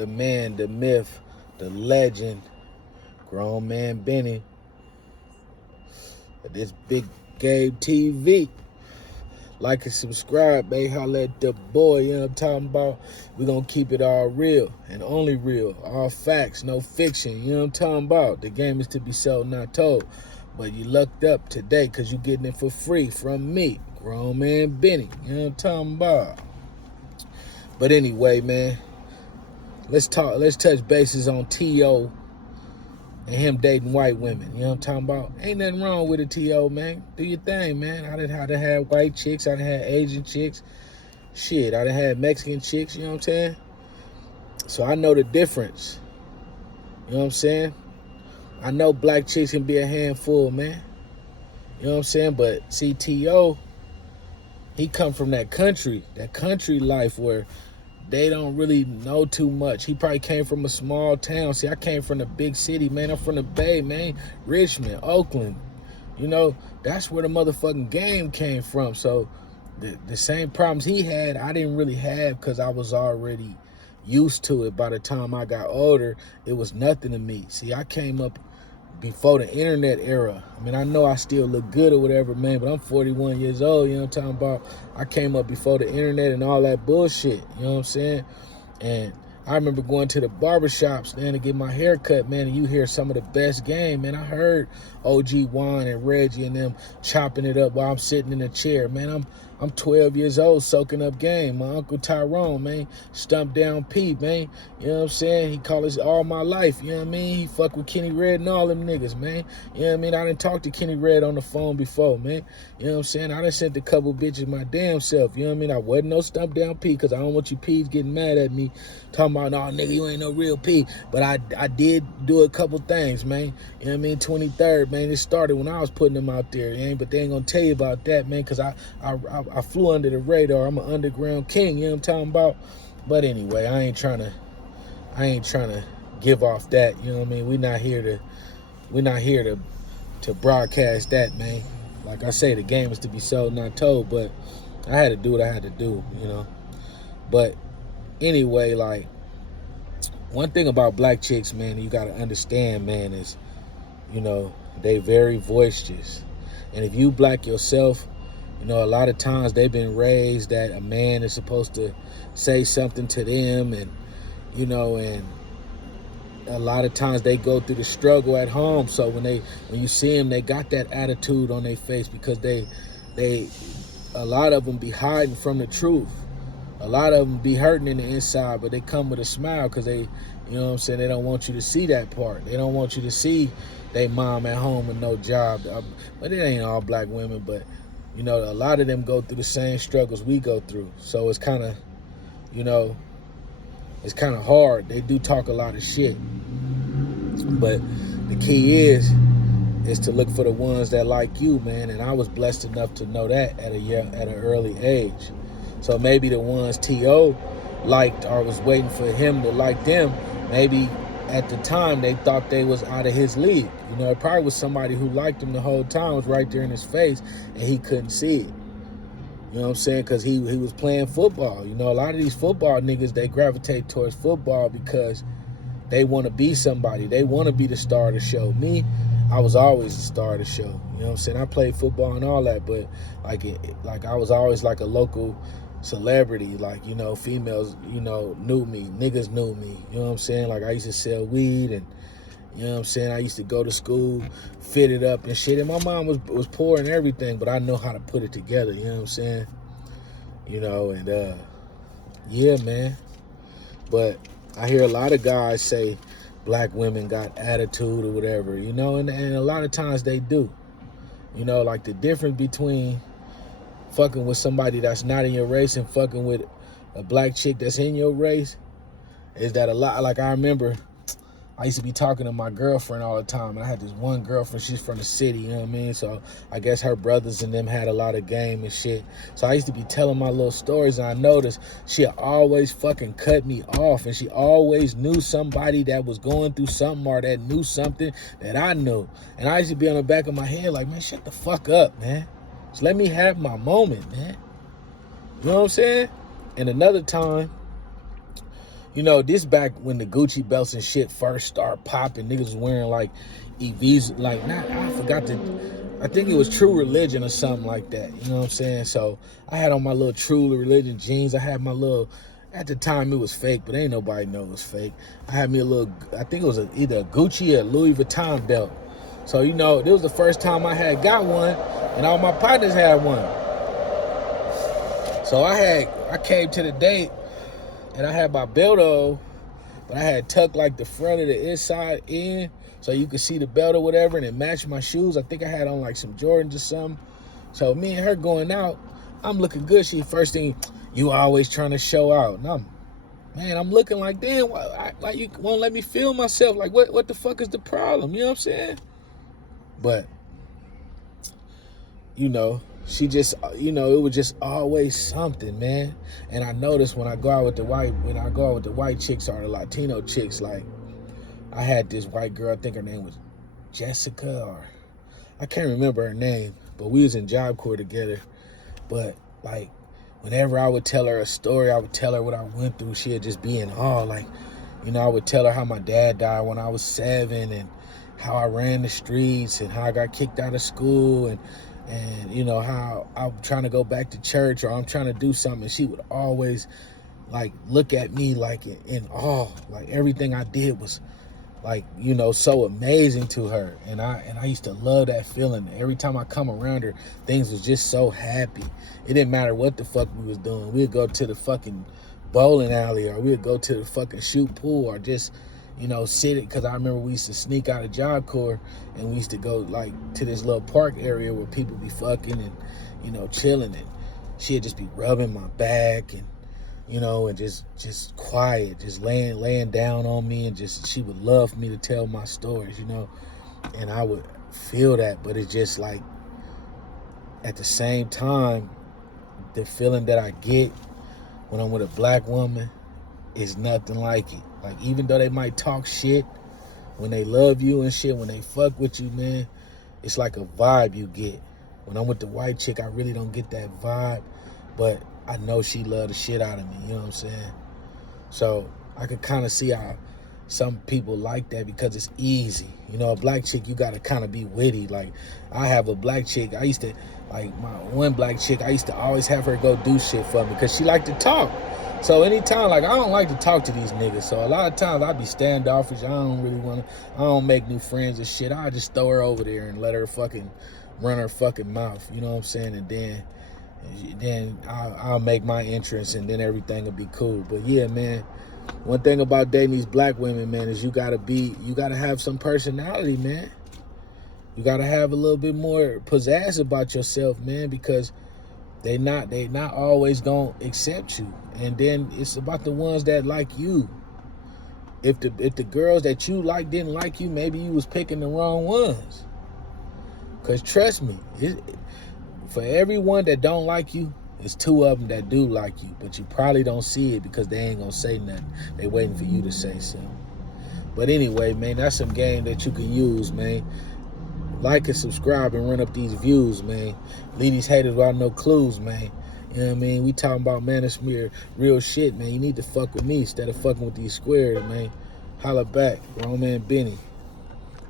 the man, the myth, the legend, grown man Benny, at this big game TV. Like and subscribe, babe. Holla at the boy, you know what I'm talking about? We're going to keep it all real and only real. All facts, no fiction, you know what I'm talking about? The game is to be sold, not told. But you lucked up today because you're getting it for free from me, grown man Benny, you know what I'm talking about? But anyway, man, let's touch bases on T.O. and him dating white women. You know what I'm talking about? Ain't nothing wrong with it, T.O., man. Do your thing, man. I done had white chicks. I done had Asian chicks. Shit, I done had Mexican chicks. You know what I'm saying? So I know the difference. You know what I'm saying? I know black chicks can be a handful, man. You know what I'm saying? But see, T.O., he come from that country life where they don't really know too much. He probably came from a small town. See, I came from the big city, man. I'm from the Bay, man. Richmond, Oakland. You know, that's where the motherfucking game came from. So the same problems he had, I didn't really have because I was already used to it. By the time I got older, it was nothing to me. See, I came up before the internet era. I mean, I know I still look good or whatever, man, but I'm 41 years old, you know what I'm talking about? I came up before the internet and all that bullshit, you know what I'm saying? And I remember going to the barbershops, man, to get my hair cut, man, and you hear some of the best game, man. I heard OG Juan and Reggie and them chopping it up while I'm sitting in a chair, man. I'm 12 years old soaking up game. My Uncle Tyrone, man, stumped down P, man. You know what I'm saying? He called us all my life, you know what I mean? He fuck with Kenny Red and all them niggas, man. You know what I mean? I done talked to Kenny Red on the phone before, man. You know what I'm saying? I done sent a couple bitches my damn self, you know what I mean? I wasn't no stump down P because I don't want you P's getting mad at me talking about, no, nigga, you ain't no real P. But I did do a couple things, man. You know what I mean? 23rd, man. It started when I was putting them out there, man. But they ain't gonna tell you about that, man, because I flew under the radar. I'm an underground king, you know what I'm talking about? But anyway, I ain't trying to give off that, you know what I mean? We're not here to broadcast that, man. Like I say, the game is to be sold, not told, but I had to do what I had to do, you know. But anyway, like, one thing about black chicks, man, you got to understand, man, is, you know, they very boisterous. And if you black yourself, you know, a lot of times they've been raised that a man is supposed to say something to them, and, you know, and a lot of times they go through the struggle at home. So when you see them, they got that attitude on their face because a lot of them be hiding from the truth. A lot of them be hurting in the inside, but they come with a smile because they, you know what I'm saying, they don't want you to see that part. They don't want you to see they mom at home with no job. But it ain't all black women, but, you know, a lot of them go through the same struggles we go through. So it's kind of, you know, it's kind of hard. They do talk a lot of shit. But the key is to look for the ones that like you, man. And I was blessed enough to know that at an early age. So maybe the ones T.O. liked or was waiting for him to like them, maybe at the time they thought they was out of his league. You know, it probably was somebody who liked him the whole time, was right there in his face, and he couldn't see it. You know what I'm saying? Because he was playing football. You know, a lot of these football niggas, they gravitate towards football because they want to be somebody. They want to be the star of the show. Me, I was always the star of the show. You know what I'm saying? I played football and all that, but like I was always like a local celebrity. Like, you know, females, you know, knew me. Niggas knew me. You know what I'm saying? Like, I used to sell weed, and, you know what I'm saying, I used to go to school, fit it up and shit. And my mom was poor and everything, but I know how to put it together. You know what I'm saying? You know, and yeah, man. But I hear a lot of guys say black women got attitude or whatever, you know, and a lot of times they do. You know, like the difference between fucking with somebody that's not in your race and fucking with a black chick that's in your race is that a lot, like I remember I used to be talking to my girlfriend all the time, and I had this one girlfriend, she's from the city, you know what I mean? So I guess her brothers and them had a lot of game and shit. So I used to be telling my little stories, and I noticed she always fucking cut me off, and she always knew somebody that was going through something or that knew something that I knew. And I used to be on the back of my head like, man, shut the fuck up, man. Just let me have my moment, man. You know what I'm saying? And another time, You know, this back when the Gucci belts and shit first start popping. Niggas was wearing like EVs, like I think it was True Religion or something like that. You know what I'm saying? So I had on my little True Religion jeans. I had my little, at the time it was fake, but ain't nobody know it was fake. I had me a little, I think it was either a Gucci or a Louis Vuitton belt. So, you know, this was the first time I had got one, and all my partners had one. So I came to the date, and I had my belt on, but I had tucked like the front of the inside in, so you could see the belt or whatever, and it matched my shoes. I think I had on like some Jordans or something. So me and her going out, I'm looking good. She first thing, you always trying to show out. And I'm looking like, damn, like you won't let me feel myself. Like what the fuck is the problem? You know what I'm saying? But, you know, she just, you know, it was just always something, man. And I noticed when I go out with the white chicks or the Latino chicks, like, I had this white girl, I think her name was Jessica, or I can't remember her name, but we was in Job Corps together. But, like, whenever I would tell her a story, I would tell her what I went through, she'd just be in awe. Like, you know, I would tell her how my dad died when I was 7, and how I ran the streets, and how I got kicked out of school, and you know, how I'm trying to go back to church, or I'm trying to do something, and she would always, like, look at me, like, in awe. Like, everything I did was, like, you know, so amazing to her. And I used to love that feeling. Every time I come around her, things was just so happy. It didn't matter what the fuck we was doing. We'd go to the fucking bowling alley, or we'd go to the fucking shoot pool, or just, you know, sit it. Because I remember we used to sneak out of Job Corps, and we used to go, like, to this little park area where people be fucking and, you know, chilling. And she'd just be rubbing my back, and, you know, and just quiet, just laying down on me, and just, she would love for me to tell my stories, you know. And I would feel that, but it's just like, at the same time, the feeling that I get when I'm with a black woman is nothing like it. Like, even though they might talk shit, when they love you and shit, when they fuck with you, man, it's like a vibe you get. When I'm with the white chick, I really don't get that vibe, but I know she love the shit out of me, you know what I'm saying? So I could kind of see how some people like that, because it's easy. You know, a black chick, you got to kind of be witty. Like, I have a black chick, I used to, like, my one black chick, I used to always have her go do shit for me, because she liked to talk. So anytime, like, I don't like to talk to these niggas. So a lot of times I be standoffish. I don't make new friends and shit. I just throw her over there and let her fucking run her fucking mouth. You know what I'm saying? And then I'll make my entrance, and then everything will be cool. But yeah, man, one thing about dating these black women, man, is you gotta have some personality, man. You gotta have a little bit more pizzazz about yourself, man, because they not always gonna accept you. And then it's about the ones that like you. If the girls that you like didn't like you, maybe you was picking the wrong ones. Cause trust me, for everyone that don't like you, it's 2 of them that do like you, but you probably don't see it because they ain't gonna say nothing. They waiting for you to say something. But anyway, man, that's some game that you can use, man. Like and subscribe and run up these views, man. Leave these haters without no clues, man. You know what I mean? We talking about manosphere, real shit, man. You need to fuck with me instead of fucking with these squares, man. Holla back, Grown Man Benny.